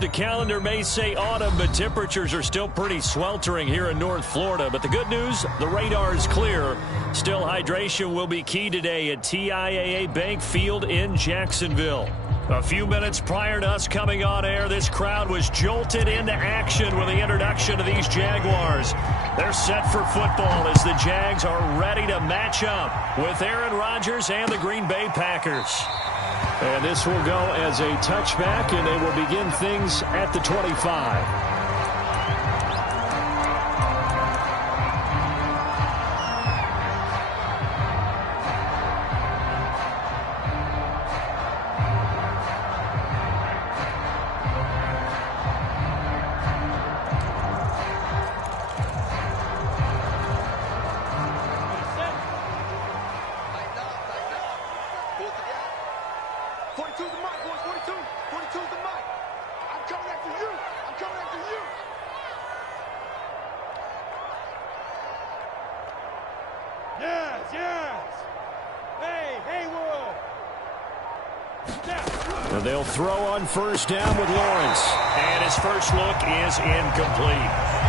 The calendar may say autumn, but temperatures are still pretty sweltering here in North Florida. But the good news, the radar is clear. Still, hydration will be key today at TIAA Bank Field in Jacksonville. A few minutes prior to us coming on air, this crowd was jolted into action with the introduction of these Jaguars. They're set for football as the Jags are ready to match up with Aaron Rodgers and the Green Bay Packers. And this will go as a touchback, and they will begin things at the 25. And they'll throw on first down with Lawrence. And his first look is incomplete.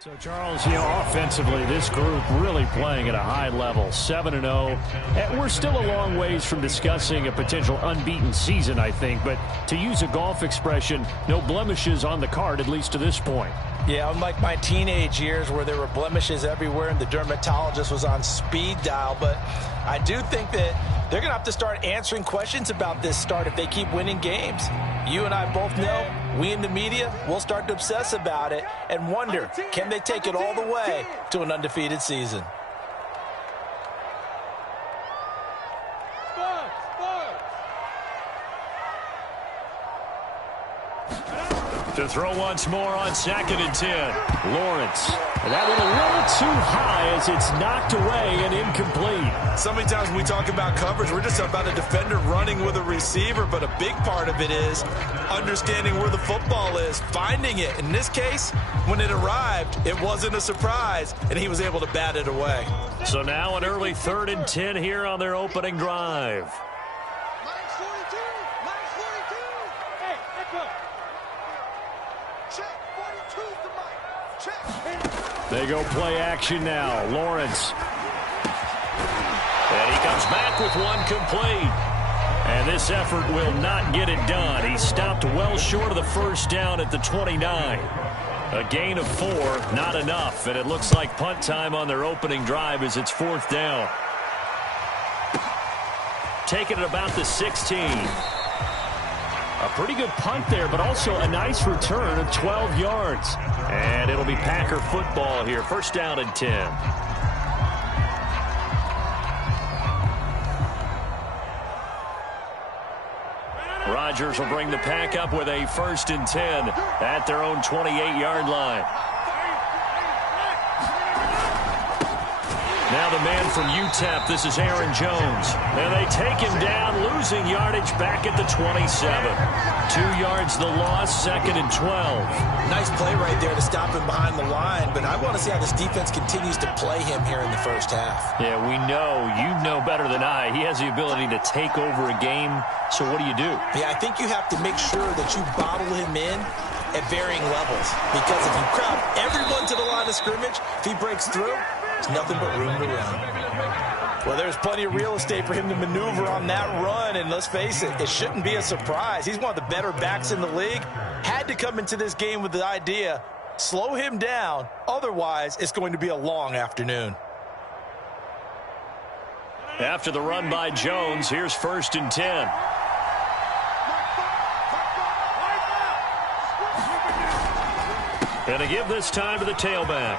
So, Charles, offensively, this group really playing at a high level, 7-0. And we're still a long ways from discussing a potential unbeaten season, I think. But to use a golf expression, no blemishes on the card, at least to this point. Yeah, unlike my teenage years where there were blemishes everywhere and the dermatologist was on speed dial. But I do think that they're going to have to start answering questions about this start if they keep winning games. You and I both know, we in the media, we'll start to obsess about it and wonder, can they take it all the way to an undefeated season? To throw once more on 2nd and 10. Lawrence. And that one a little too high as it's knocked away and incomplete. So many times when we talk about coverage, we're just about a defender running with a receiver, but a big part of it is understanding where the football is, finding it. In this case, when it arrived, it wasn't a surprise, and he was able to bat it away. So now an early 3rd and 10 here on their opening drive. They go play action now. Lawrence. And he comes back with one complete. And this effort will not get it done. He stopped well short of the first down at the 29. A gain of 4, not enough. And it looks like punt time on their opening drive as it's 4th down. Taking it about the 16. A pretty good punt there, but also a nice return of 12 yards. And it'll be Packer football here. 1st down and 10. Rodgers will bring the Pack up with a 1st and 10 at their own 28-yard line. Now the man from UTEP, this is Aaron Jones. And they take him down, losing yardage back at the 27. 2 yards the loss, 2nd and 12. Nice play right there to stop him behind the line, but I want to see how this defense continues to play him here in the first half. Yeah, we know, you know better than I, he has the ability to take over a game, so what do you do? Yeah, I think you have to make sure that you bottle him in at varying levels, because if you crowd everyone to the line of scrimmage, if he breaks through, there's nothing but room to run. Well, there's plenty of real estate for him to maneuver on that run, and let's face it, it shouldn't be a surprise. He's one of the better backs in the league. Had to come into this game with the idea, slow him down, otherwise it's going to be a long afternoon. After the run by Jones, here's 1st and 10. And to give this time to the tailback.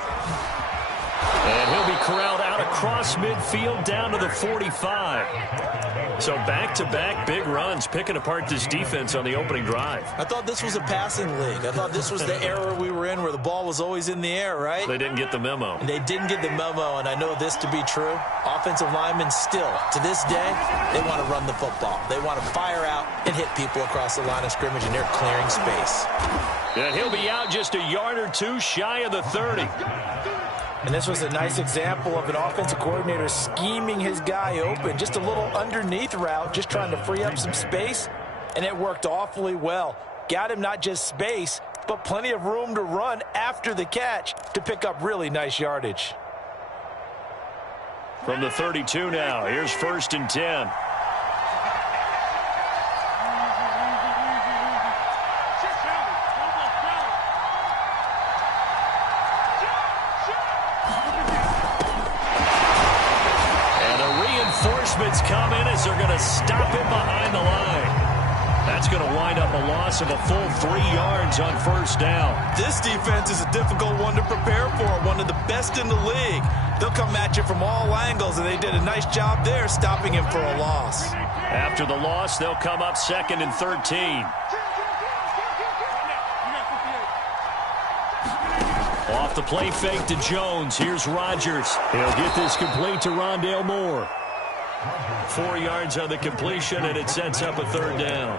And he'll be corralled out across midfield down to the 45. So back-to-back big runs picking apart this defense on the opening drive. I thought this was a passing league. I thought this was the era we were in where the ball was always in the air, right? They didn't get the memo. And they didn't get the memo, and I know this to be true. Offensive linemen still, to this day, they want to run the football. They want to fire out and hit people across the line of scrimmage, and they're clearing space. And he'll be out just a yard or two shy of the 30. And this was a nice example of an offensive coordinator scheming his guy open. Just a little underneath route, just trying to free up some space. And it worked awfully well. Got him not just space, but plenty of room to run after the catch to pick up really nice yardage. From the 32 now, here's 1st and 10. Reinforcements come in as they're going to stop him behind the line. That's going to wind up a loss of a full 3 yards on 1st down. This defense is a difficult one to prepare for, one of the best in the league. They'll come at you from all angles, and they did a nice job there stopping him for a loss. After the loss, they'll come up 2nd and 13. Off the play fake to Jones. Here's Rodgers. He'll get this complete to Rondale Moore. 4 yards on the completion, and it sets up a 3rd down.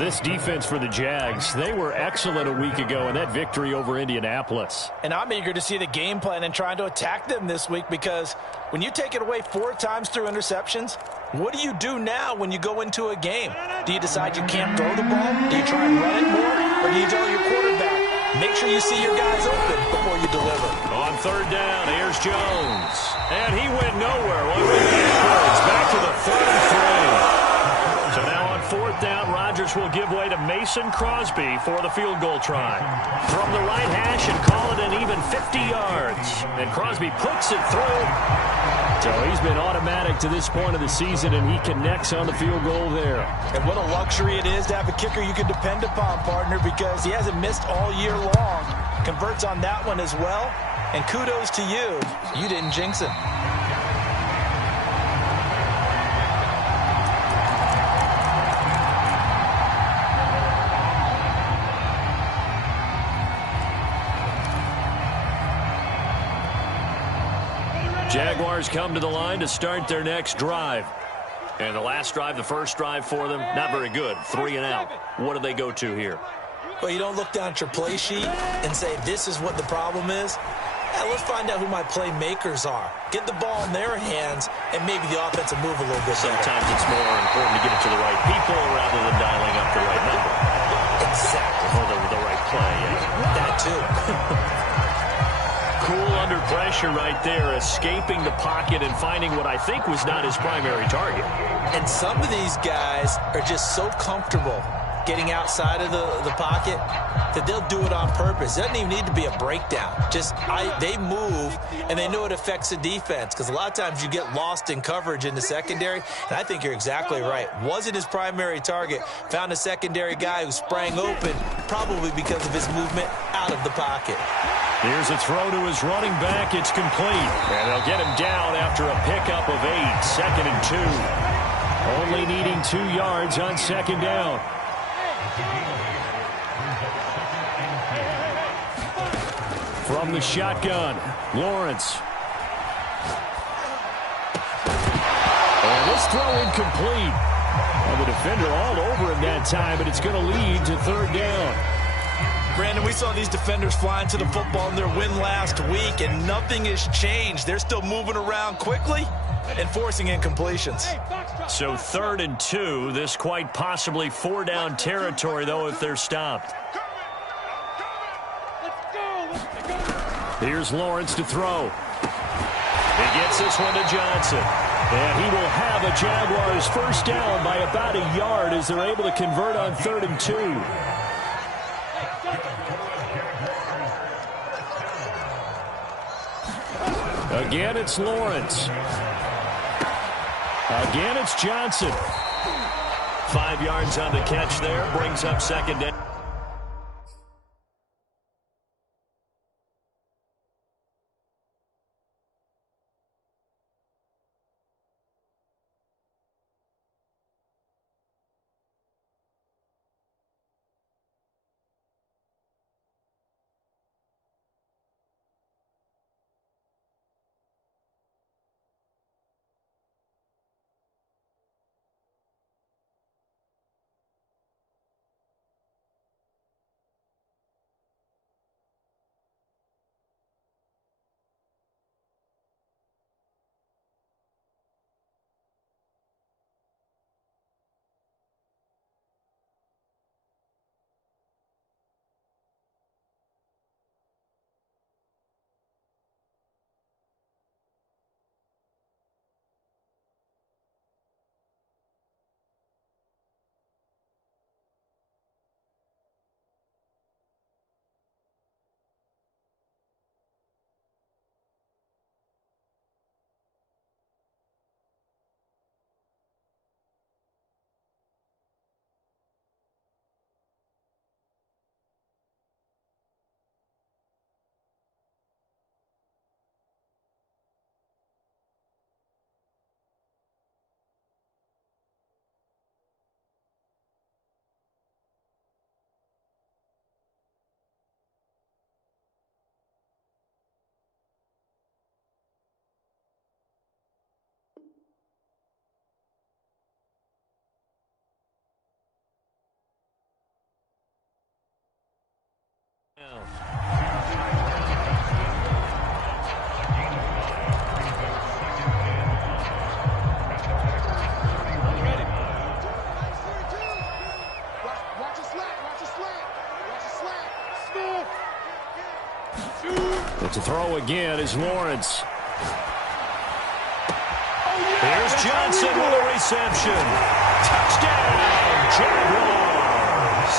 This defense for the Jags, they were excellent a week ago in that victory over Indianapolis. And I'm eager to see the game plan and trying to attack them this week, because when you take it away 4 times through interceptions, what do you do now when you go into a game? Do you decide you can't throw the ball? Do you try and run it more? Or do you tell your quarterback, make sure you see your guys open before you deliver? On 3rd down, here's Jones. And he went nowhere. Back to the 33. So now on 4th down, Rodgers will give way to Mason Crosby for the field goal try. From the right hash and call it an even 50 yards. And Crosby puts it through. So he's been automatic to this point of the season, and he connects on the field goal there. And what a luxury it is to have a kicker you can depend upon, partner, because he hasn't missed all year long. Converts on that one as well. And kudos to you. You didn't jinx him. Jaguars come to the line to start their next drive. And the last drive, the first drive for them, not very good. 3 and out. What do they go to here? Well, you don't look down at your play sheet and say, this is what the problem is. Yeah, let's find out who my playmakers are. Get the ball in their hands, and maybe the offense will move a little bit better. Sometimes it's more important to get it to the right people rather than dialing up the right number. Exactly. Or the right play. Yeah. That too. Cool under pressure right there, escaping the pocket and finding what I think was not his primary target. And some of these guys are just so comfortable getting outside of the pocket that they'll do it on purpose. It doesn't even need to be a breakdown. Just they move, and they know it affects the defense, because a lot of times you get lost in coverage in the secondary, and I think you're exactly right. Wasn't his primary target. Found a secondary guy who sprang open, probably because of his movement out of the pocket. Here's a throw to his running back. It's complete. And they'll get him down after a pickup of 8. 2nd and 2. Only needing 2 yards on 2nd down. From the shotgun, Lawrence. And this throw incomplete. And the defender all over him that time, but it's going to lead to 3rd down. Brandon, we saw these defenders flying to the football in their win last week, and nothing has changed. They're still moving around quickly and forcing incompletions. So 3rd and 2, this quite possibly 4-down territory, though, if they're stopped. Here's Lawrence to throw. He gets this one to Johnson. And he will have a Jaguars 1st down by about a yard as they're able to convert on 3rd and 2. Again, it's Lawrence. Again, it's Johnson. 5 yards on the catch there. Brings up 2nd down. To throw again is Lawrence. Here's Johnson with a reception. Touchdown, Jaguars.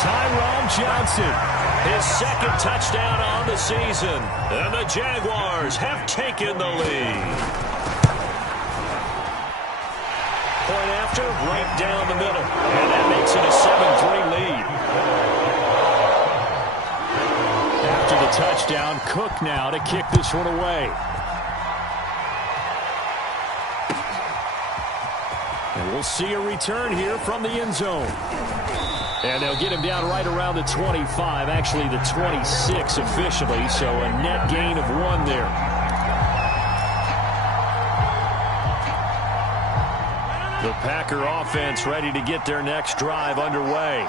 Tyrone Johnson, his second touchdown on the season. And the Jaguars have taken the lead. Point after, right down the middle. And that makes it a 7-3 lead. After the touchdown, Cook now to kick this one away. And we'll see a return here from the end zone. And they'll get him down right around the 25, actually the 26 officially, so a net gain of 1 there. The Packer offense ready to get their next drive underway.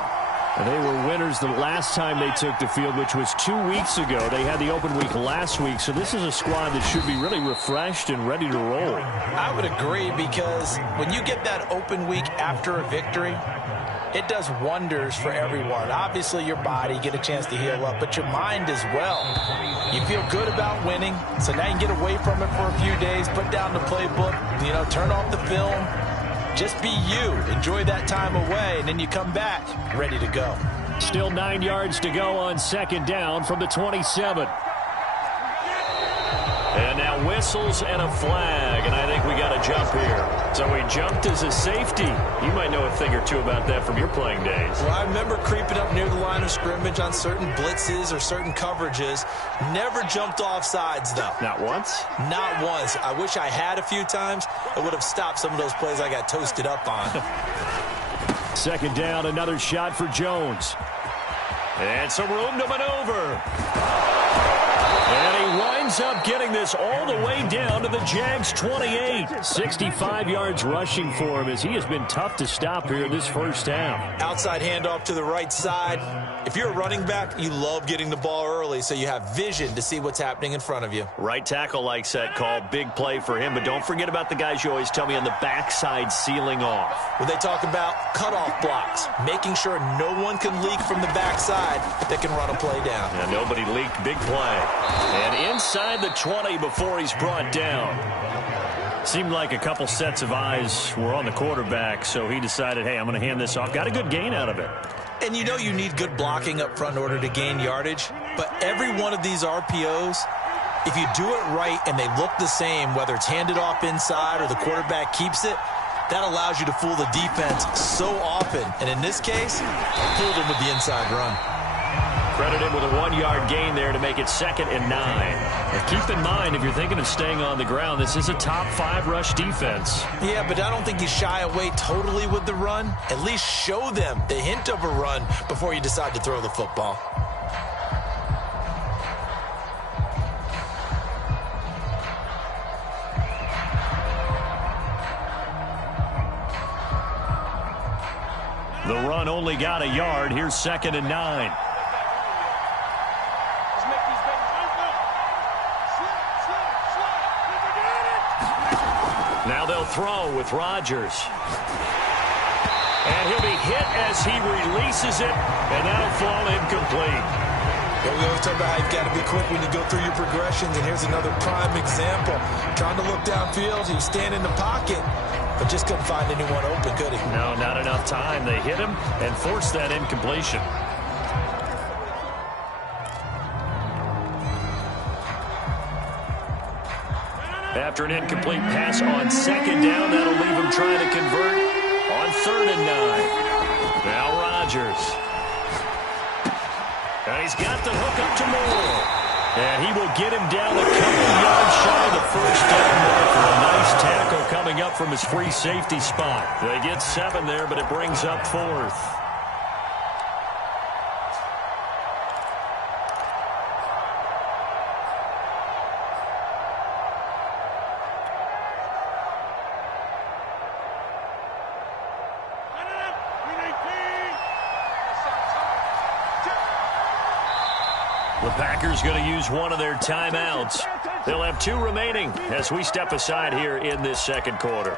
And they were winners the last time they took the field, which was 2 weeks ago. They had the open week last week, so this is a squad that should be really refreshed and ready to roll. I would agree, because when you get that open week after a victory, it does wonders for everyone. Obviously, your body, get a chance to heal up, but your mind as well. You feel good about winning, so now you can get away from it for a few days, put down the playbook, turn off the film. Just be you. Enjoy that time away, and then you come back ready to go. Still 9 yards to go on second down from the 27. And now whistles and a flag, and I think we got a jump here. So he jumped as a safety. You might know a thing or two about that from your playing days. Well, I remember creeping up near the line of scrimmage on certain blitzes or certain coverages. Never jumped off sides, though. Not once? Not once. I wish I had a few times. It would have stopped some of those plays I got toasted up on. Second down, another shot for Jones. And some room to maneuver. And he winds up getting this all the way down to the Jags' 28. 65 yards rushing for him, as he has been tough to stop here this first half. Outside handoff to the right side. If you're a running back, you love getting the ball early so you have vision to see what's happening in front of you. Right tackle likes that call. Big play for him, but don't forget about the guys you always tell me on the backside sealing off. When they talk about cutoff blocks, making sure no one can leak from the backside that can run a play down. Yeah, nobody leaked. Big play. And inside the 20 before he's brought down. Seemed like a couple sets of eyes were on the quarterback, so he decided, hey, I'm going to hand this off. Got a good gain out of it. And you know you need good blocking up front in order to gain yardage, but every one of these RPOs, if you do it right and they look the same, whether it's handed off inside or the quarterback keeps it, that allows you to fool the defense so often. And in this case, fooled him with the inside run. Credited with a 1-yard gain there to make it 2nd and 9. Now keep in mind, if you're thinking of staying on the ground, this is a top 5 rush defense. Yeah, but I don't think you shy away totally with the run. At least show them the hint of a run before you decide to throw the football. The run only got a yard. Here's 2nd and 9. Now they'll throw with Rodgers. And he'll be hit as he releases it, and that'll fall incomplete. Yeah, we always talk about how you've got to be quick when you go through your progressions, and here's another prime example. Trying to look downfield, he was standing in the pocket, but just couldn't find anyone open, could he? No, not enough time. They hit him and forced that incompletion. After an incomplete pass on 2nd down, that'll leave him trying to convert on 3rd and 9. Now Rodgers. And he's got the hook up to Moore. And he will get him down a couple yards shy of the first down marker. A nice tackle coming up from his free safety spot. They get 7 there, but it brings up 4th. The Packers going to use one of their timeouts. They'll have 2 remaining as we step aside here in this second quarter.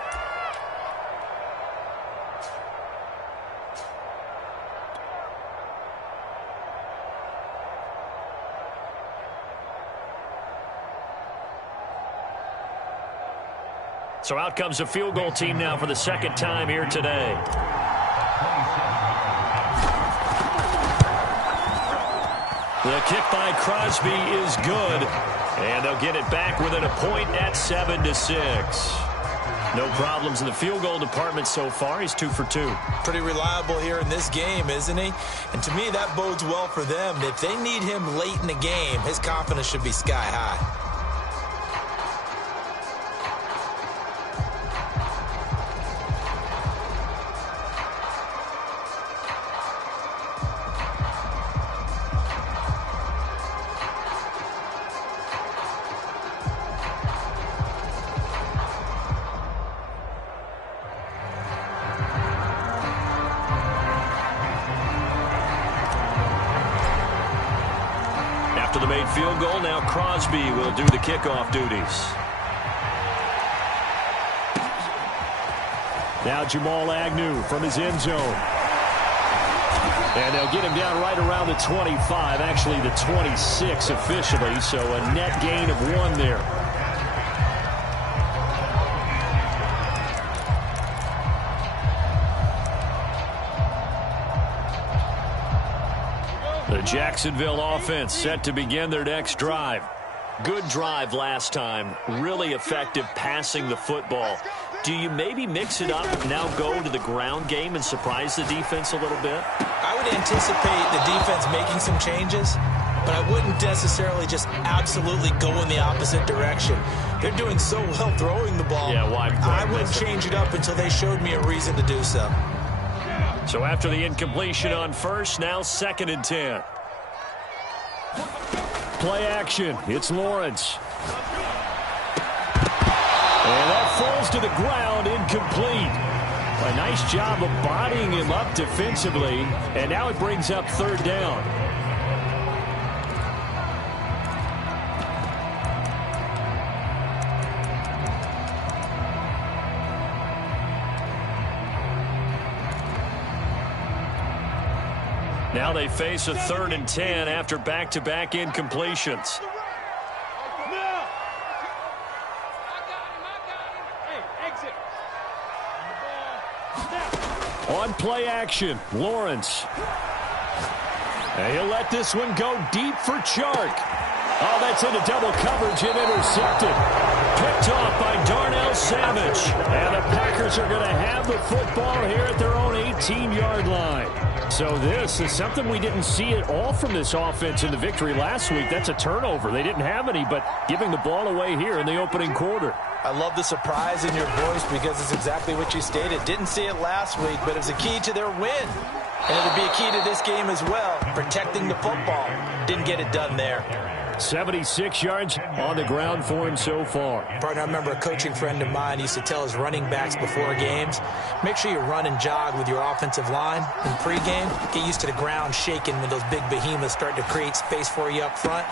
So out comes a field goal team now for the second time here today. The kick by Crosby is good, and they'll get it back within a point at 7-6. No problems in the field goal department so far. He's 2 for 2. Pretty reliable here in this game, isn't he? And to me, that bodes well for them. If they need him late in the game, his confidence should be sky high. After the made field goal, now Crosby will do the kickoff duties. Now Jamal Agnew from his end zone. And they'll get him down right around the 25, actually the 26 officially, so a net gain of 1 there. The Jacksonville offense set to begin their next drive. Good drive last time. Really effective passing the football. Do you maybe mix it up, now go to the ground game and surprise the defense a little bit? I would anticipate the defense making some changes, but I wouldn't necessarily just absolutely go in the opposite direction. They're doing so well throwing the ball. Yeah, why? I wouldn't change it up until they showed me a reason to do so. So after the incompletion on first, now 2nd and 10. Play action. It's Lawrence. And that falls to the ground, incomplete. A nice job of bodying him up defensively, and now it brings up 3rd down. Now they face a 3rd and 10 after back-to-back incompletions. On play action, Lawrence. And he'll let this one go deep for Chark. Oh, that's into double coverage and intercepted. Picked off by Darnell Savage. And the Packers are going to have the football here at their own 18-yard line. So this is something we didn't see at all from this offense in the victory last week. That's a turnover. They didn't have any, but giving the ball away here in the opening quarter. I love the surprise in your voice because it's exactly what you stated. Didn't see it last week, but it was a key to their win. And it'll be a key to this game as well, protecting the football. Didn't get it done there. 76 yards on the ground for him so far. Partner, I remember a coaching friend of mine used to tell his running backs before games, make sure you run and jog with your offensive line in pregame. Get used to the ground shaking when those big behemoths start to create space for you up front.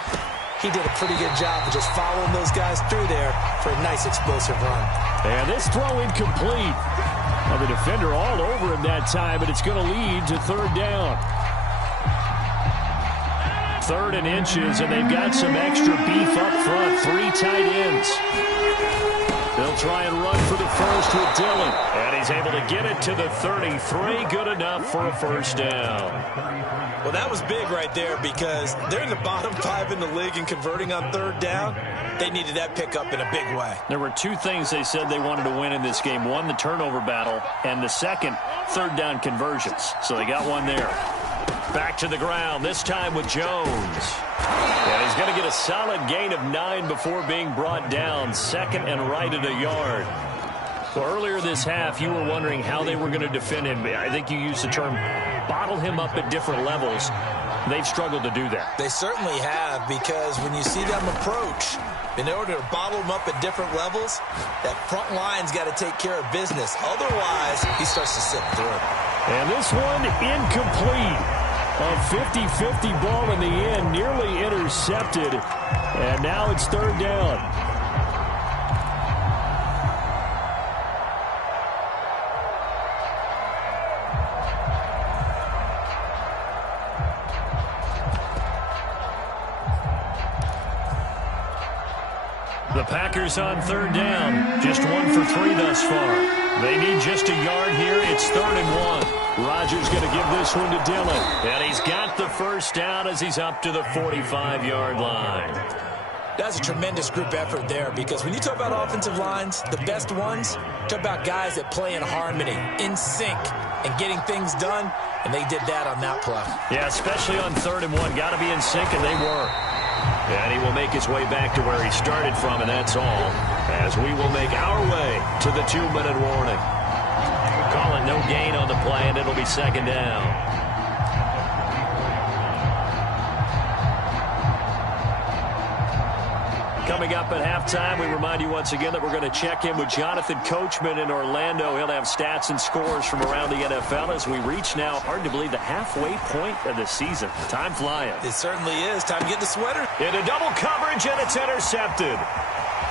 He did a pretty good job of just following those guys through there for a nice explosive run. And this throw incomplete. Well, the defender all over him that time, but it's going to lead to 3rd down. 3rd and inches, and they've got some extra beef up front. 3 tight ends. They'll try and run for the first with Dillon. And he's able to get it to the 33. Good enough for a 1st down. Well, that was big right there because they're in the bottom 5 in the league and converting on 3rd down. They needed that pickup in a big way. There were 2 things they said they wanted to win in this game. One, the turnover battle, and the second, 3rd down conversions. So they got one there. Back to the ground, this time with Jones. And he's going to get a solid gain of 9 before being brought down. 2nd and right at a yard. Well, earlier this half, you were wondering how they were going to defend him. I think you used the term bottle him up at different levels. They've struggled to do that. They certainly have, because when you see them approach, in order to bottle him up at different levels, that front line's got to take care of business. Otherwise, he starts to slip through. And this one incomplete. A 50-50 ball in the end, nearly intercepted. And now it's 3rd down. The Packers on third down. Just 1 for 3 thus far. They need just a yard here. It's 3rd and 1. Rodgers going to give this one to Dillon. And he's got the first down as he's up to the 45-yard line. That's a tremendous group effort there, because when you talk about offensive lines, the best ones, talk about guys that play in harmony, in sync, and getting things done, and they did that on that play. Yeah, especially on 3rd and 1. Got to be in sync, and they were. And he will make his way back to where he started from, and that's all, as we will make our way to the 2-minute warning. Call it no gain on the play, and it'll be 2nd down. Coming up at halftime, we remind you once again that we're going to check in with Jonathan Coachman in Orlando. He'll have stats and scores from around the NFL as we reach now, hard to believe, the halfway point of the season. Time flying. It certainly is. Time to get the sweater. Into double coverage, and it's intercepted.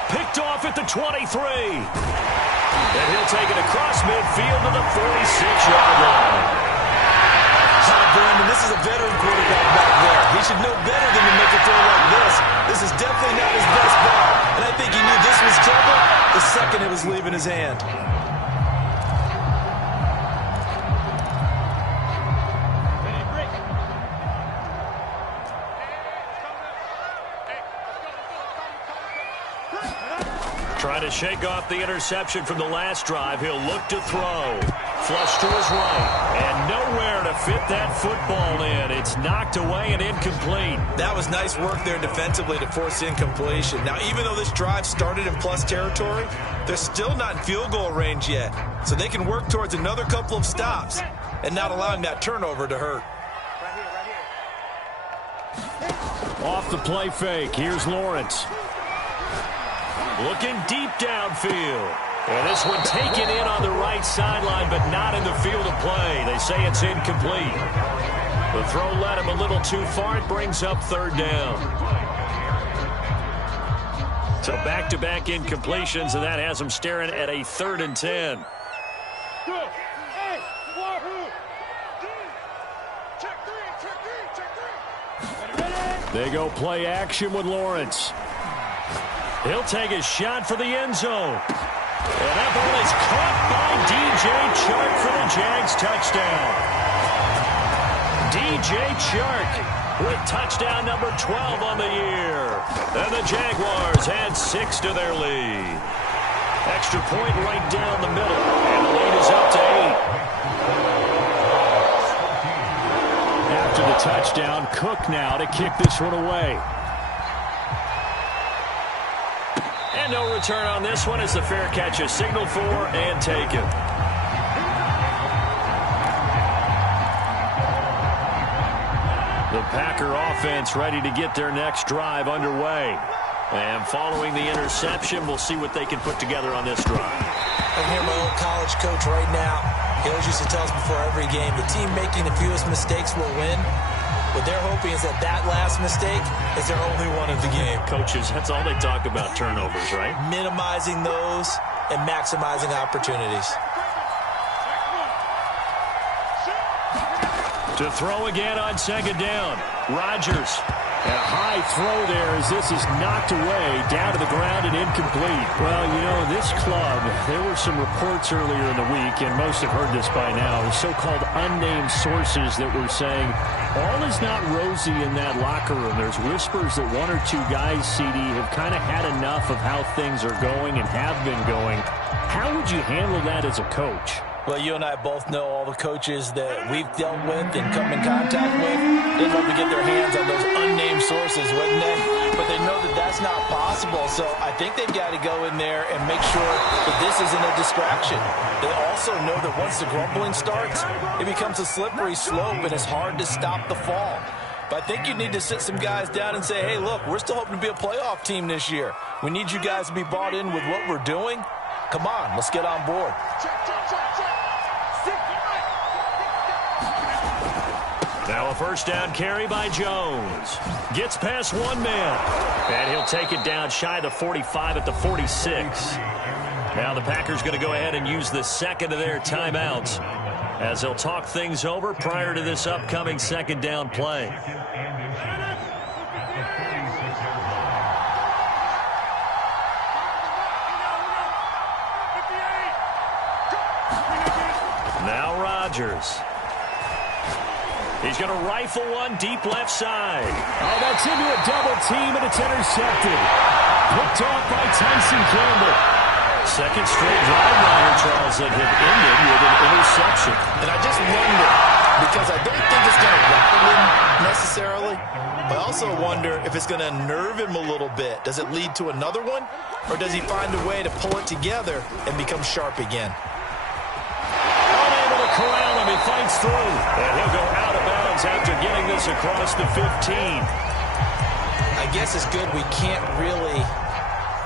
Picked off at the 23. And he'll take it across midfield to the 46-yard line. Brandon, this is a veteran quarterback back there. He should know better than to make a throw like this. This is definitely not his best ball. And I think he knew this was trouble the second it was leaving his hand. Trying to shake off the interception from the last drive. He'll look to throw. Flush to his right. And nowhere to fit that football in. It's knocked away and incomplete. That was nice work there defensively to force incompletion. Now, even though this drive started in plus territory, they're still not in field goal range yet. So they can work towards another couple of stops and not allowing that turnover to hurt. Off the play fake. Here's Lawrence. Looking deep downfield. And this one taken in on the right sideline, but not in the field of play. They say it's incomplete. The throw led him a little too far. It brings up 3rd down. So back-to-back incompletions, and that has him staring at a 3rd and 10. They go play action with Lawrence. He'll take a shot for the end zone. And that ball is caught by D.J. Chark for the Jags touchdown. D.J. Chark with touchdown number 12 on the year. And the Jaguars add 6 to their lead. Extra point right down the middle. And the lead is up to 8. After the touchdown, Cook now to kick this one away. And no return on this one as the fair catch is signaled for and taken. The Packer offense ready to get their next drive underway. And following the interception, we'll see what they can put together on this drive. I can hear my old college coach right now. He always used to tell us before every game, the team making the fewest mistakes will win. What they're hoping is that that last mistake is their only one of the game. Coaches, that's all they talk about, turnovers, right? Minimizing those and maximizing opportunities. To throw again on 2nd down. Rodgers. A high throw there as this is knocked away, down to the ground and incomplete. Well, you know, this club, there were some reports earlier in the week, and most have heard this by now, so-called unnamed sources that were saying all is not rosy in that locker room. There's whispers that 1 or 2 guys, CD, have kind of had enough of how things are going and have been going. How would you handle that as a coach? Well, you and I both know all the coaches that we've dealt with and come in contact with. They'd love to get their hands on those unnamed sources, wouldn't they? But they know that that's not possible, so I think they've got to go in there and make sure that this isn't a distraction. They also know that once the grumbling starts, it becomes a slippery slope and it's hard to stop the fall. But I think you need to sit some guys down and say, hey, look, we're still hoping to be a playoff team this year. We need you guys to be bought in with what we're doing. Come on, let's get on board. Now a first down carry by Jones. Gets past one man. And he'll take it down shy of the 45 at the 46. Now the Packers going to go ahead and use the second of their timeouts as they'll talk things over prior to this upcoming 2nd down play. Now Rodgers. He's going to rifle one deep left side. Oh, that's into a double team, and it's intercepted. Picked off by Tyson Campbell. Second straight drive now here, Charles, that had ended with an interception. And I just wonder, because I don't think it's going to rattle him necessarily, but I also wonder if it's going to unnerve him a little bit. Does it lead to another one, or does he find a way to pull it together and become sharp again? Unable to corral him. He fights through. And he'll go out of bounds after getting this across the 15. I guess it's good we can't really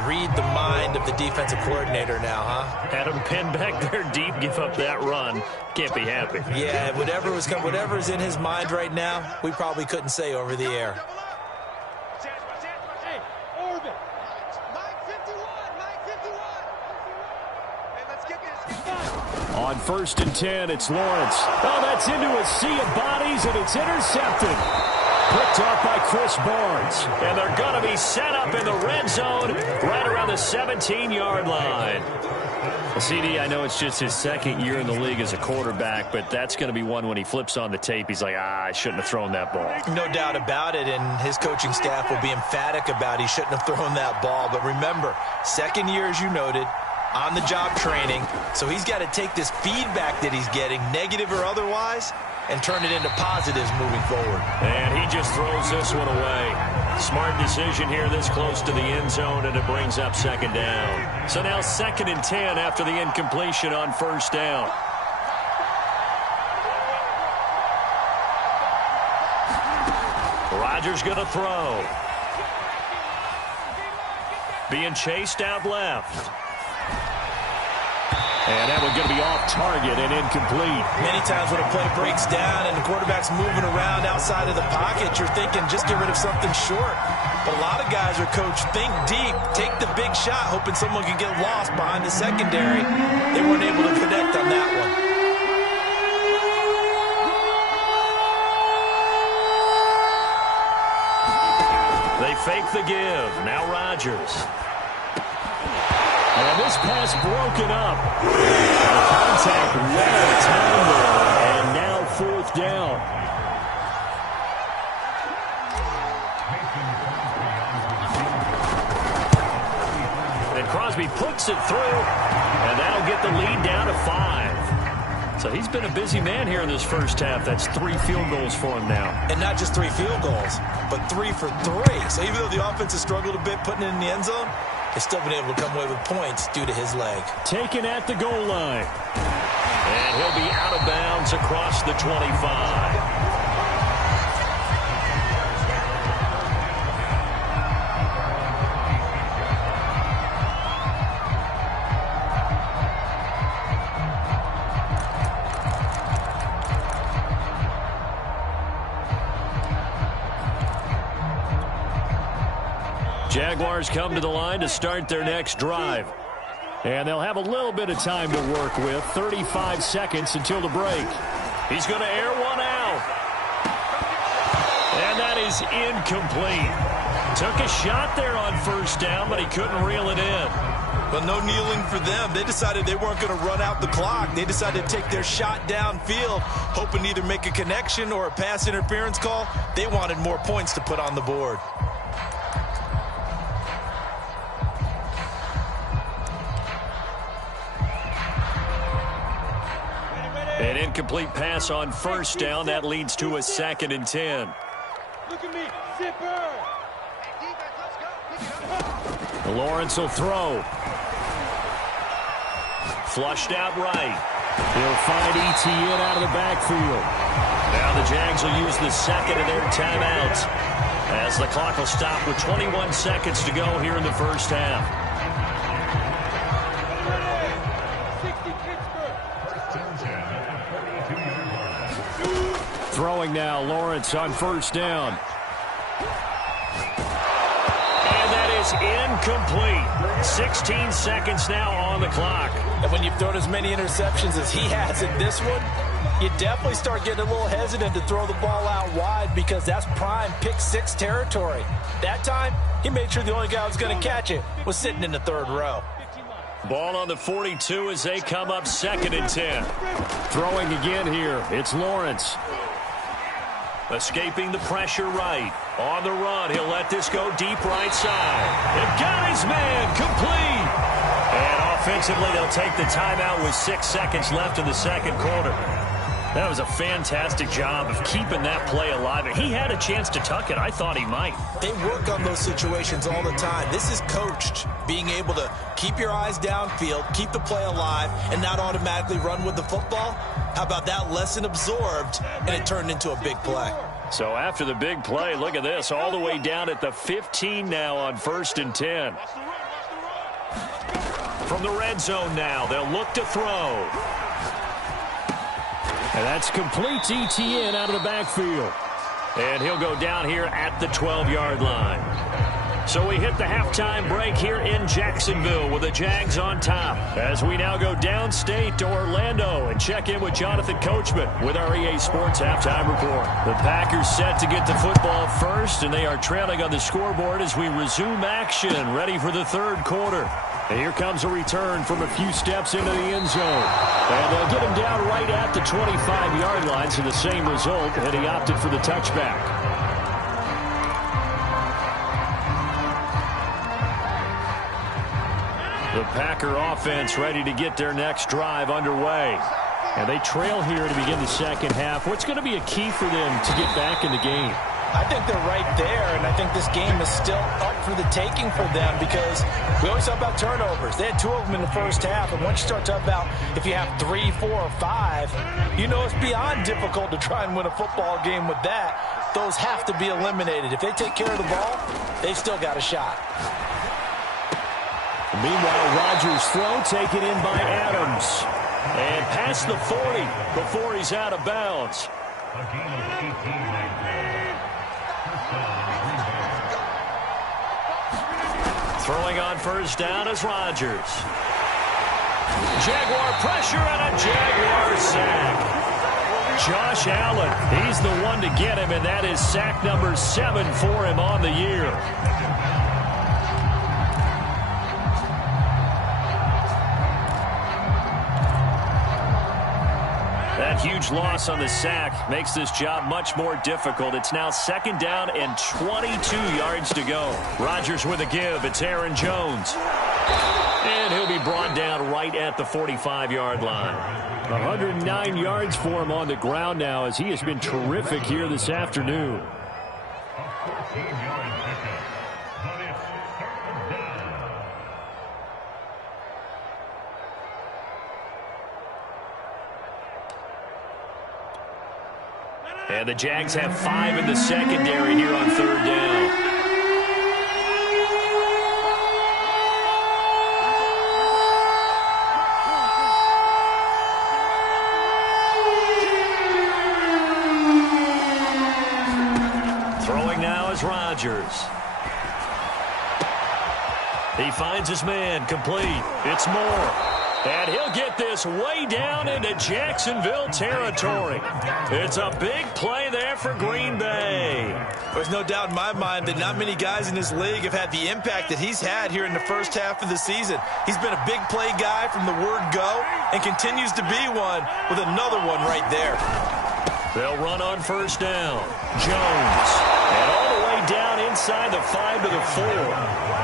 read the mind of the defensive coordinator now, huh? Had him pinned back there deep, give up that run. Can't be happy. Yeah, whatever's in his mind right now, we probably couldn't say over the air. On 1st and 10, it's Lawrence. Oh, that's into a sea of bodies, and it's intercepted. Picked off by Chris Barnes. And they're going to be set up in the red zone right around the 17-yard line. Well, CD, I know it's just his second year in the league as a quarterback, but that's going to be one when he flips on the tape. He's like, I shouldn't have thrown that ball. No doubt about it, and his coaching staff will be emphatic about he shouldn't have thrown that ball. But remember, second year, as you noted, on-the-job training, so he's got to take this feedback that he's getting, negative or otherwise, and turn it into positives moving forward. And he just throws this one away. Smart decision here this close to the end zone, and it brings up second down. So now 2nd and 10 after the incompletion on 1st down. Rodgers going to throw. Being chased out left. And that one's going to be off target and incomplete. Many times when a play breaks down and the quarterback's moving around outside of the pocket, you're thinking just get rid of something short. But a lot of guys are coached, think deep, take the big shot, hoping someone can get lost behind the secondary. They weren't able to connect on that one. They fake the give. Now Rodgers. And this pass broken up. Contact well timed there. And now 4th down. And Crosby puts it through. And that'll get the lead down to 5. So he's been a busy man here in this first half. That's 3 field goals for him now. And not just 3 field goals, but 3 for 3. So even though the offense has struggled a bit putting it in the end zone, they've still been able to come away with points due to his leg. Taken at the goal line. And he'll be out of bounds across the 25. Jaguars come to the line to start their next drive. And they'll have a little bit of time to work with. 35 seconds until the break. He's going to air one out. And that is incomplete. Took a shot there on 1st down, but he couldn't reel it in. But no kneeling for them. They decided they weren't going to run out the clock. They decided to take their shot downfield, hoping to either make a connection or a pass interference call. They wanted more points to put on the board. An incomplete pass on 1st down. That leads to a 2nd and 10. Look at me, zipper. Lawrence will throw. Flushed out right. He'll find ETN out of the backfield. Now the Jags will use the 2nd of their timeouts as the clock will stop with 21 seconds to go here in the first half. Throwing now, Lawrence on 1st down. And that is incomplete. 16 seconds now on the clock. And when you've thrown as many interceptions as he has in this one, you definitely start getting a little hesitant to throw the ball out wide because that's prime pick 6 territory. That time, he made sure the only guy who was going to catch it was sitting in the 3rd row. Ball on the 42 as they come up 2nd and 10. Throwing again here. It's Lawrence. Escaping the pressure right. On the run, he'll let this go deep right side. And got his man complete. And offensively, they'll take the timeout with 6 seconds left in the second quarter. That was a fantastic job of keeping that play alive. He had a chance to tuck it. I thought he might. They work on those situations all the time. This is coached, being able to keep your eyes downfield, keep the play alive, and not automatically run with the football. How about that lesson absorbed, and it turned into a big play? So after the big play, look at this, all the way down at the 15 now on 1st and 10. From the red zone now, they'll look to throw. And that's complete ETN out of the backfield. And he'll go down here at the 12-yard line. So we hit the halftime break here in Jacksonville with the Jags on top. As we now go downstate to Orlando and check in with Jonathan Coachman with our EA Sports Halftime Report. The Packers set to get the football first, and they are trailing on the scoreboard as we resume action, ready for the third quarter. And here comes a return from a few steps into the end zone. And they'll get him down right at the 25-yard line, so the same result, and he opted for the touchback. The Packer offense ready to get their next drive underway. And they trail here to begin the second half. What's going to be a key for them to get back in the game? I think they're right there, and I think this game is still up for the taking for them because we always talk about turnovers. They had 2 of them in the first half, and once you start talking about if you have 3, 4, or 5, you know it's beyond difficult to try and win a football game with that. Those have to be eliminated. If they take care of the ball, they've still got a shot. Meanwhile, Rodgers' throw taken in by Adams. And past the 40 before he's out of bounds. Throwing on first down is Rodgers. Jaguar pressure and a Jaguar sack. Josh Allen, he's the one to get him, and that is sack number 7 for him on the year. That huge loss on the sack makes this job much more difficult. It's now 2nd down and 22 yards to go. Rodgers with a give. It's Aaron Jones. And he'll be brought down right at the 45-yard line. 109 yards for him on the ground now as he has been terrific here this afternoon. And the Jags have 5 in the secondary here on 3rd down. Throwing now is Rodgers. He finds his man, complete. It's Moore. And he'll get this way down into Jacksonville territory. It's a big play there for Green Bay. There's no doubt in my mind that not many guys in this league have had the impact that he's had here in the first half of the season. He's been a big play guy from the word go and continues to be one with another one right there. They'll run on first down. Jones. And all the way down inside the 5 to the 4.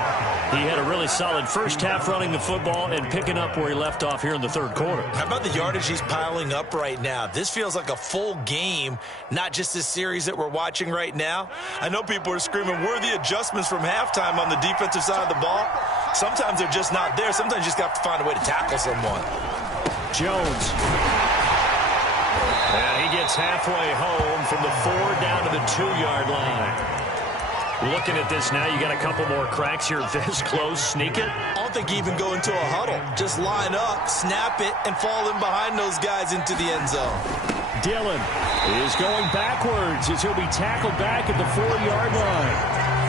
He had a really solid first half running the football and picking up where he left off here in the third quarter. How about the yardage he's piling up right now? This feels like a full game, not just this series that we're watching right now. I know people are screaming, where are the adjustments from halftime on the defensive side of the ball? Sometimes they're just not there. Sometimes you just have to find a way to tackle someone. Jones. And he gets halfway home from the 4 down to the 2-yard line. Looking at this now, you got a couple more cracks here this close. Sneak it. I don't think you even go into a huddle. Just line up, snap it, and fall in behind those guys into the end zone. Dillon is going backwards as he'll be tackled back at the 4-yard line.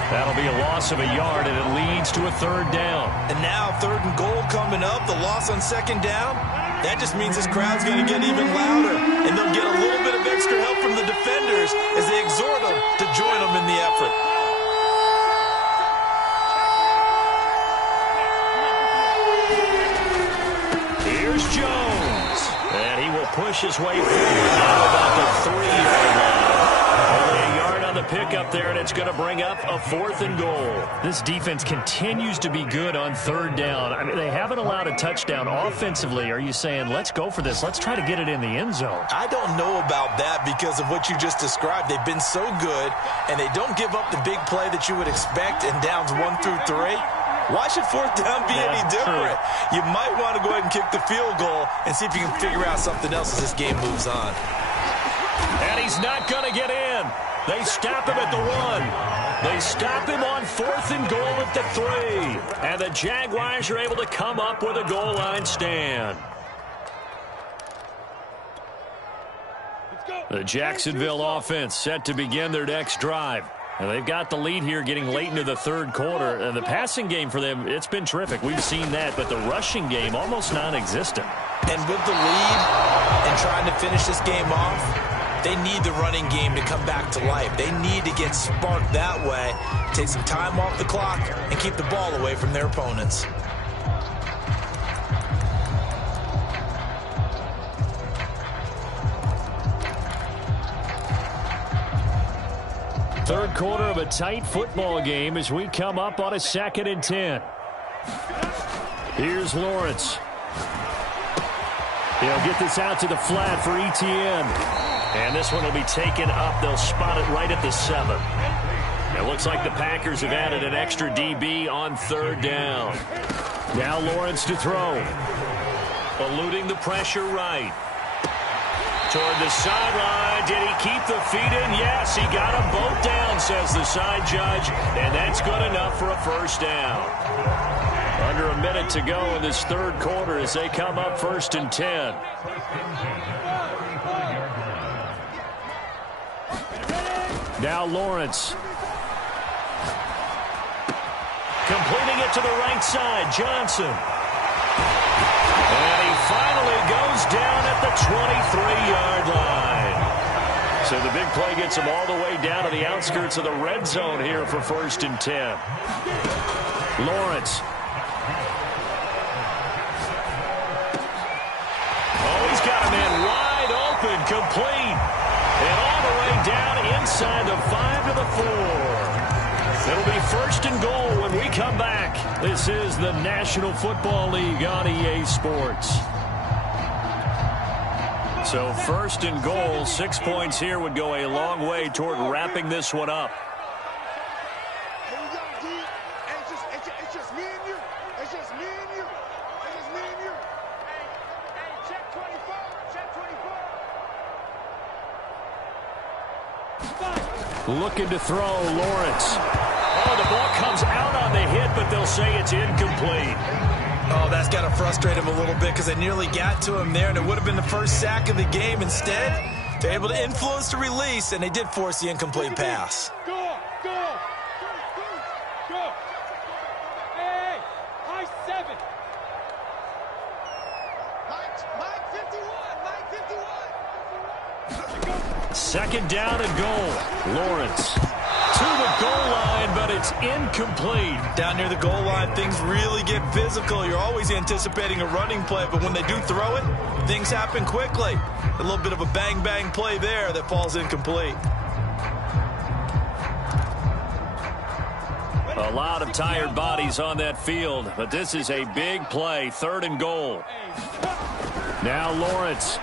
That'll be a loss of a yard, and it leads to a 3rd down. And now 3rd and goal coming up, the loss on 2nd down. That just means this crowd's going to get even louder, and they'll get a little bit of extra help from the defenders as they exhort them to join them in the effort. push his way forward now about the 3-yard line. Only a yard on the pickup there, and it's going to bring up a 4th and goal. This defense continues to be good on 3rd down. I mean, they haven't allowed a touchdown offensively. Are you saying, let's go for this? Let's try to get it in the end zone. I don't know about that because of what you just described. They've been so good, and they don't give up the big play that you would expect in downs 1 through 3. Why should 4th down be any different? You might want to go ahead and kick the field goal and see if you can figure out something else as this game moves on. And he's not going to get in. They stop him at the 1. They stop him on 4th and goal at the 3. And the Jaguars are able to come up with a goal line stand. The Jacksonville offense set to begin their next drive. And they've got the lead here getting late into the 3rd quarter. And the passing game for them, it's been terrific. We've seen that. But the rushing game, almost non-existent. And with the lead and trying to finish this game off, they need the running game to come back to life. They need to get sparked that way, take some time off the clock, and keep the ball away from their opponents. Third quarter of a tight football game as we come up on a 2nd and 10. Here's Lawrence. He'll get this out to the flat for Etienne. And this one will be taken up. They'll spot it right at the 7. It looks like the Packers have added an extra DB on 3rd down. Now Lawrence to throw. Eluding the pressure right. Toward the sideline. Did he keep the feet in? Yes, he got them both down, says the side judge. And that's good enough for a 1st down. Under a minute to go in this 3rd quarter as they come up 1st and 10. Now Lawrence. Completing it to the right side, Johnson. And he finally goes down at the 23-yard line. So the big play gets him all the way down to the outskirts of the red zone here for 1st and 10. Lawrence. Oh, he's got a man wide open, complete. And all the way down inside the 5 to the 4. It'll be 1st and goal when we come back. This is the National Football League on EA Sports. So 1st and goal, 6 points here would go a long way toward wrapping this one up. It's just me and you. It's just me and you. It's just me and you. Hey, check 24. Check 24. Looking to throw, Lawrence. Oh, the ball comes out on the hit, but they'll say it's incomplete. Oh, that's got to frustrate him a little bit because they nearly got to him there, and it would have been the first sack of the game. Instead, they're able to influence the release, and they did force the incomplete pass. Go. Hey, high 7. Mike 51. 2nd down and goal. Lawrence to the goal line, but it's incomplete. Down near the goal line, things really get physical. You're always anticipating a running play, but when they do throw it, things happen quickly. A little bit of a bang-bang play there that falls incomplete. A lot of tired bodies on that field, but this is a big play. 3rd and goal. Now Lawrence.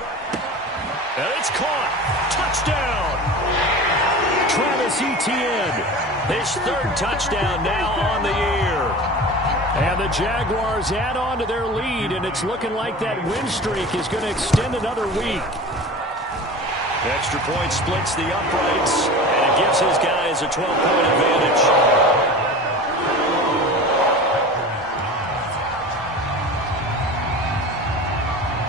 And it's caught. Touchdown. Travis Etienne. His 3rd touchdown now on the year. And the Jaguars add on to their lead, and it's looking like that win streak is going to extend another week. Extra point splits the uprights, and it gives his guys a 12-point advantage.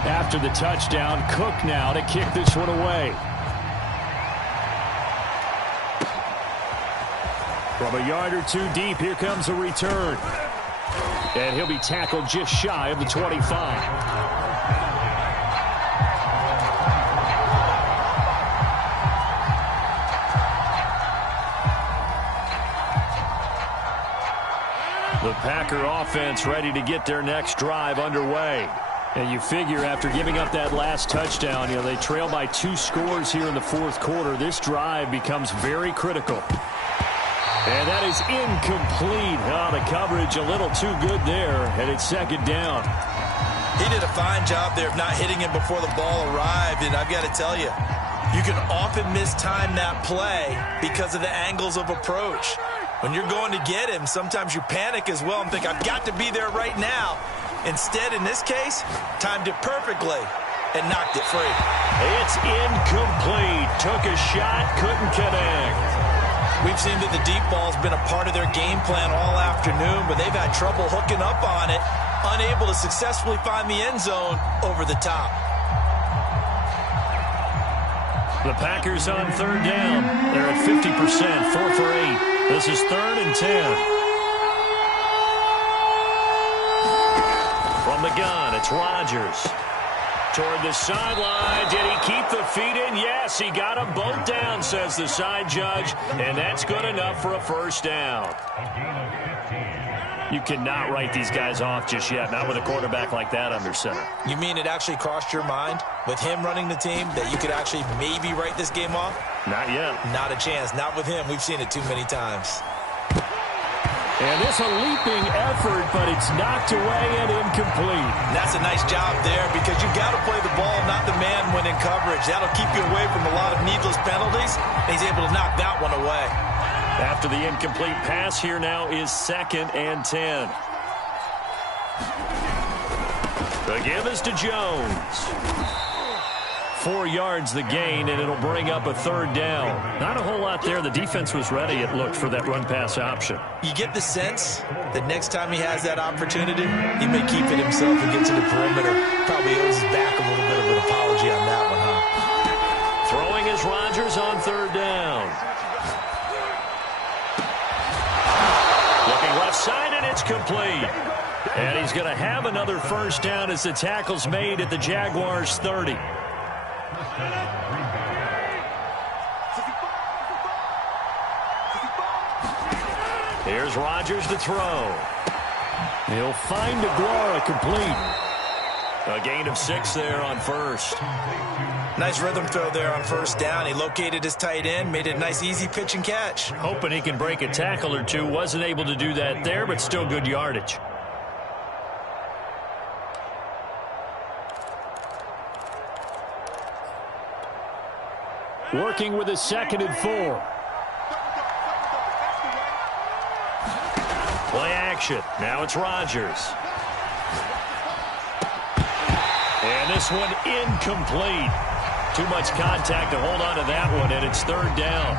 After the touchdown, Cook now to kick this one away. From a yard or 2 deep, here comes a return. And he'll be tackled just shy of the 25. The Packer offense ready to get their next drive underway. And you figure after giving up that last touchdown, they trail by 2 scores here in the fourth quarter. This drive becomes very critical. And that is incomplete. Oh, the coverage a little too good there, and it's second down. He did a fine job there of not hitting him before the ball arrived, and I've got to tell you, you can often mistime that play because of the angles of approach. When you're going to get him, sometimes you panic as well and think, I've got to be there right now. Instead, in this case, timed it perfectly and knocked it free. It's incomplete. Took a shot, couldn't connect. We've seen that the deep ball's been a part of their game plan all afternoon, but they've had trouble hooking up on it, unable to successfully find the end zone over the top. The Packers on third down. They're at 50%, 4 for 8. This is 3rd and 10. From the gun, it's Rodgers. Toward the sideline. Did he keep the feet in? Yes, he got them both down, says the side judge. And that's good enough for a first down. You cannot write these guys off just yet, not with a quarterback like that under center. You mean it actually crossed your mind with him running the team that you could actually maybe write this game off? Not yet. Not a chance. Not with him. We've seen it too many times. And it's a leaping effort, but it's knocked away and incomplete. And that's a nice job there because you've got to play the ball, not the man when in coverage. That'll keep you away from a lot of needless penalties. And he's able to knock that one away. After the incomplete pass, here now is 2nd and 10. The give is to Jones. 4 yards the gain, and it'll bring up a 3rd down. Not a whole lot there. The defense was ready, it looked, for that run-pass option. You get the sense that next time he has that opportunity, he may keep it himself and get to the perimeter. Probably owes his back a little bit of an apology on that one, huh? Throwing is Rodgers on 3rd down. Looking left side, and it's complete. And he's going to have another first down as the tackle's made at the Jaguars' 30. Here's Rodgers to throw. He'll find Aguara complete. A gain of 6 there on first. Nice rhythm throw there on first down. He located his tight end, made it a nice easy pitch and catch. Hoping he can break a tackle or two. Wasn't able to do that there, but still good yardage. Working with a 2nd and 4. Play action. Now it's Rodgers. And this one incomplete. Too much contact to hold on to that one, and it's 3rd down.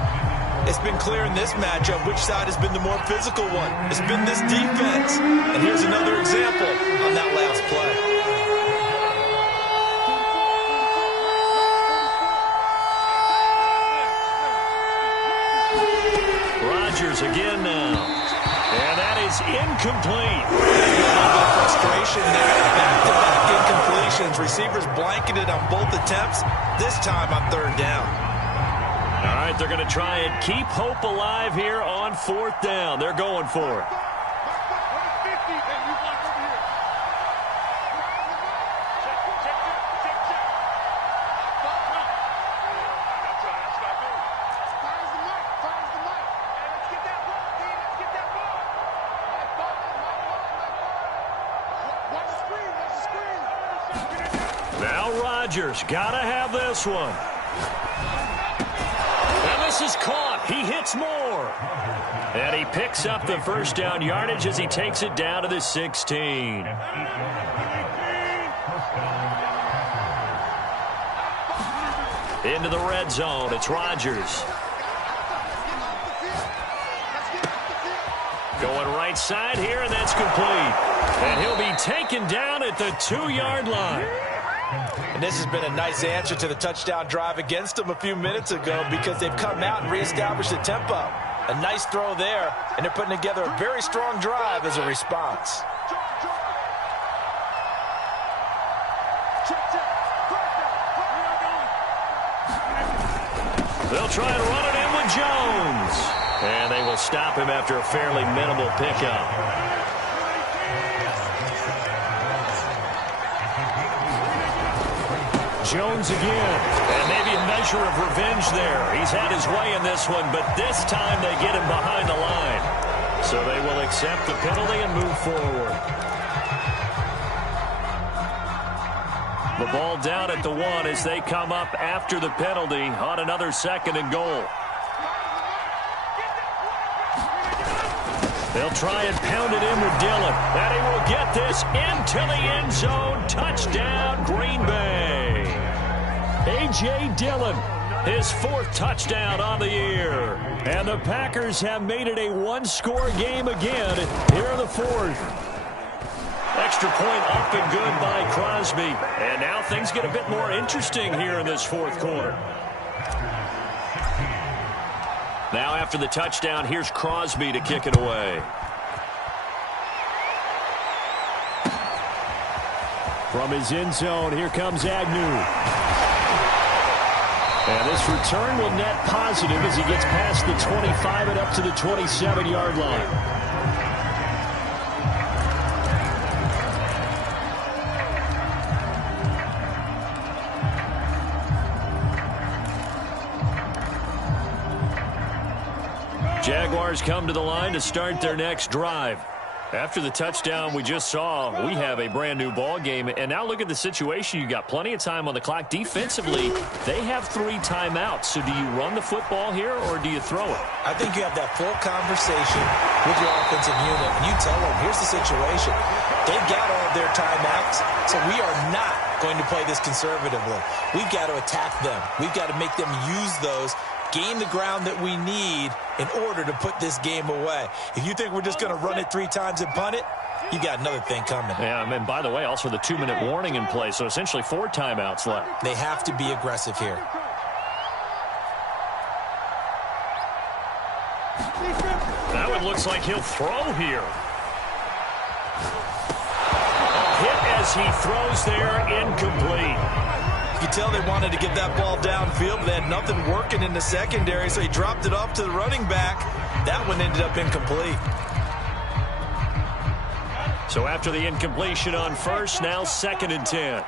It's been clear in this matchup which side has been the more physical one. It's been this defense. And here's another example on that last play. Rodgers again now. And that is incomplete. A little bit of frustration there. Back-to-back incompletions. Receivers blanketed on both attempts, this time on 3rd down. All right, they're going to try and keep hope alive here on 4th down. They're going for it. Rodgers got to have this one. And this is caught. He hits more. And he picks up the first down yardage as he takes it down to the 16. Into the red zone. It's Rodgers. Going right side here, and that's complete. And he'll be taken down at the 2-yard line. And this has been a nice answer to the touchdown drive against them a few minutes ago because they've come out and reestablished the tempo. A nice throw there, and they're putting together a very strong drive as a response. They'll try and run it in with Jones. And they will stop him after a fairly minimal pickup. Jones again. And maybe a measure of revenge there. He's had his way in this one, but this time they get him behind the line. So they will accept the penalty and move forward. The ball down at the 1 as they come up after the penalty on another 2nd and goal. They'll try and pound it in with Dillon. And he will get this into the end zone. Touchdown, Green Bay. A.J. Dillon, his 4th touchdown on the year. And the Packers have made it a one-score game again here in the 4th. Extra point up and good by Crosby. And now things get a bit more interesting here in this 4th quarter. Now after the touchdown, here's Crosby to kick it away. From his end zone, here comes Agnew. And this return will net positive as he gets past the 25 and up to the 27-yard line. Jaguars come to the line to start their next drive. After the touchdown we just saw, we have a brand-new ball game. And now look at the situation. You got plenty of time on the clock. Defensively, they have 3 timeouts. So do you run the football here or do you throw it? I think you have that full conversation with your offensive unit, and you tell them, here's the situation. They've got all of their timeouts, so we are not going to play this conservatively. We've got to attack them. We've got to make them use those, gain the ground that we need in order to put this game away. If you think we're just going to run it 3 times and punt it, you got another thing coming. Yeah, and by the way, also the 2-minute warning in play, so essentially 4 timeouts left. They have to be aggressive here. That one looks like he'll throw here. Hit as he throws there, incomplete. You can tell they wanted to get that ball downfield, but they had nothing working in the secondary, so he dropped it off to the running back. That one ended up incomplete. So after the incompletion on first, now 2nd and 10.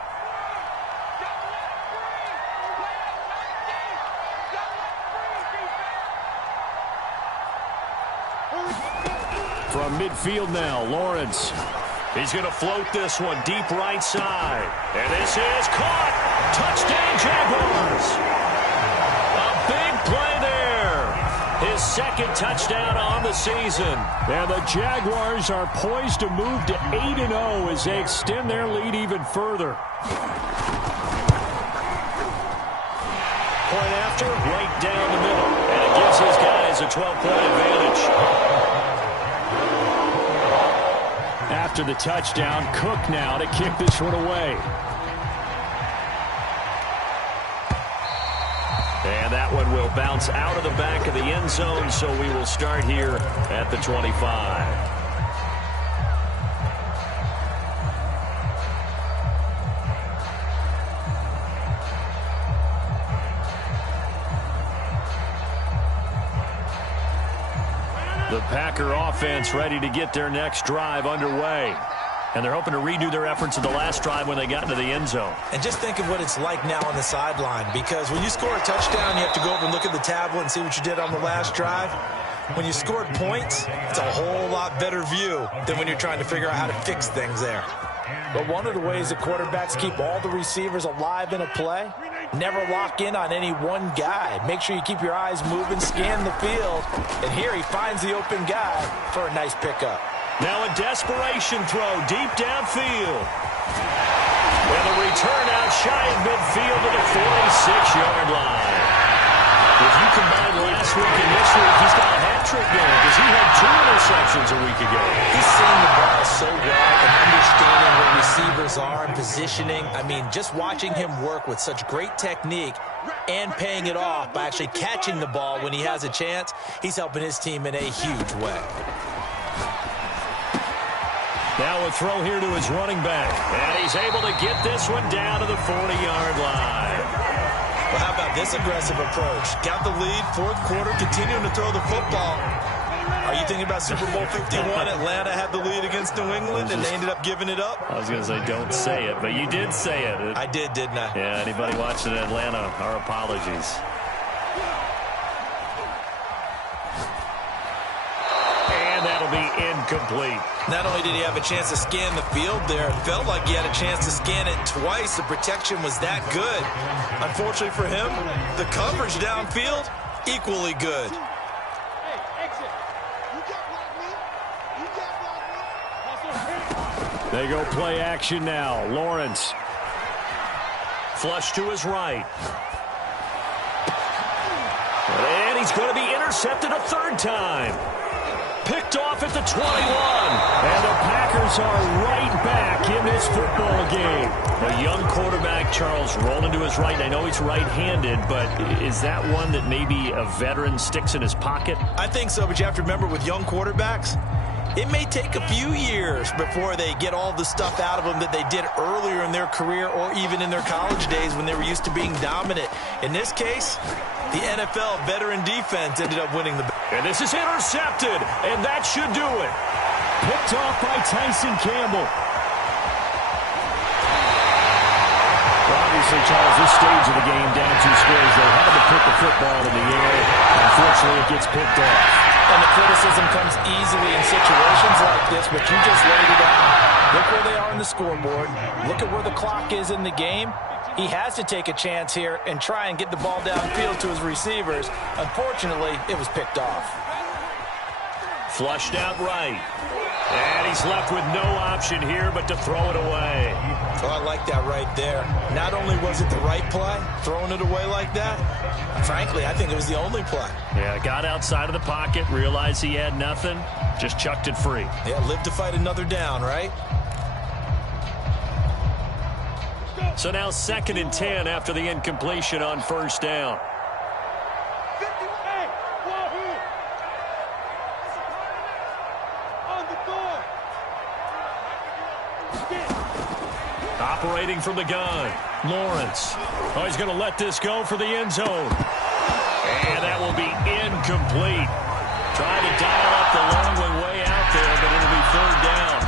From midfield now, Lawrence. He's going to float this one deep right side. And this is caught. Touchdown, Jaguars. A big play there. His 2nd touchdown on the season. And the Jaguars are poised to move to 8-0 as they extend their lead even further. Point after, right down the middle. And it gives his guys a 12-point advantage. After the touchdown, Cook now to kick this one away. And that one will bounce out of the back of the end zone, so we will start here at the 25. The Packer offense ready to get their next drive underway. And they're hoping to redo their efforts in the last drive when they got into the end zone. And just think of what it's like now on the sideline, because when you score a touchdown, you have to go over and look at the tablet and see what you did on the last drive. When you scored points, it's a whole lot better view than when you're trying to figure out how to fix things there. But one of the ways that quarterbacks keep all the receivers alive in a play, never lock in on any one guy. Make sure you keep your eyes moving, scan the field. And here he finds the open guy for a nice pickup. Now a desperation throw deep downfield. And a return out shy of midfield to the 46-yard line. If you combine last week and this week, he's got a hat-trick going because he had 2 interceptions a week ago. He's seeing the ball so well and understanding where receivers are and positioning. I mean, just watching him work with such great technique and paying it off by actually catching the ball when he has a chance, he's helping his team in a huge way. Now a throw here to his running back. And he's able to get this one down to the 40-yard line. Well, how about this aggressive approach? Got the lead, 4th quarter, continuing to throw the football. Are you thinking about Super Bowl 51? Atlanta had the lead against New England, and they ended up giving it up? I was going to say, don't say it, but you did say it. I did, didn't I? Yeah, anybody watching in Atlanta, our apologies. And that'll be incomplete. Not only did he have a chance to scan the field there, it felt like he had a chance to scan it twice. The protection was that good. Unfortunately for him, the coverage downfield, equally good. They go play action now. Lawrence. Flush to his right. And he's going to be intercepted a third time. Picked off at the 21. And the Packers are right back in this football game. A young quarterback, Charles, rolling to his right. I know he's right-handed, but is that one that maybe a veteran sticks in his pocket? I think so, but you have to remember with young quarterbacks, it may take a few years before they get all the stuff out of them that they did earlier in their career or even in their college days when they were used to being dominant. In this case, the NFL veteran defense ended up winning the battle. And this is intercepted, and that should do it. Picked off by Tyson Campbell. Obviously, Charles, this stage of the game, down 2 scores, they had to put the football in the air. Unfortunately, it gets picked off. And the criticism comes easily in situations like this, but you just laid it out. Look where they are on the scoreboard. Look at where the clock is in the game. He has to take a chance here and try and get the ball downfield to his receivers. Unfortunately, it was picked off. Flushed out right. And he's left with no option here but to throw it away. Oh, I like that right there. Not only was it the right play, throwing it away like that, frankly, I think it was the only play. Yeah, got outside of the pocket, realized he had nothing, just chucked it free. Yeah, live to fight another down, right? So now 2nd and 10 after the incompletion on first down. Operating from the gun, Lawrence. Oh, he's going to let this go for the end zone. And that will be incomplete. Trying to dial up the long way out there, but it'll be 3rd down.